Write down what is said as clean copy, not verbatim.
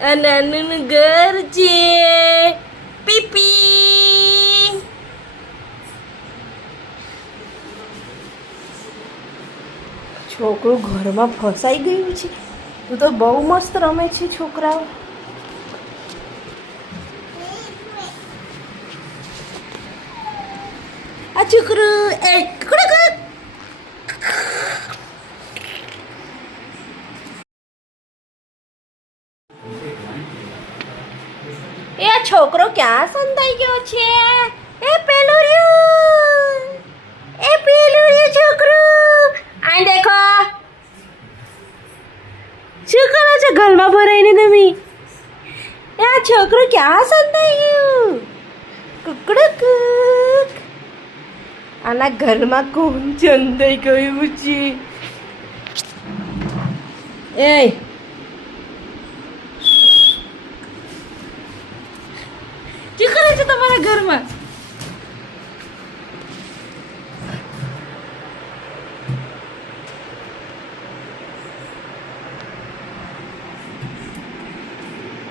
આ નાનું ઘર છે. પીપી. છોકરું ઘરમાં ફસાઈ ગયું છે. તું તો બહુ મસ્ત રમે છે છોકરાઓ. આ છોકરું એ એ છોકરો ક્યાં સંતાઈ ગયો છે? એ પેલું રહ્યું, એ પેલું રહ્યું છોકરું. આ દેખો, શું કરો છો ઘરમાં ભરાઈને તમે? એ આ છોકરું ક્યાં સંતાઈ ગયું? કુકડુક. આના ઘરમાં કોણ સંતાઈ ગયું છે? એ શું કરે છે તમારા ઘરમાં?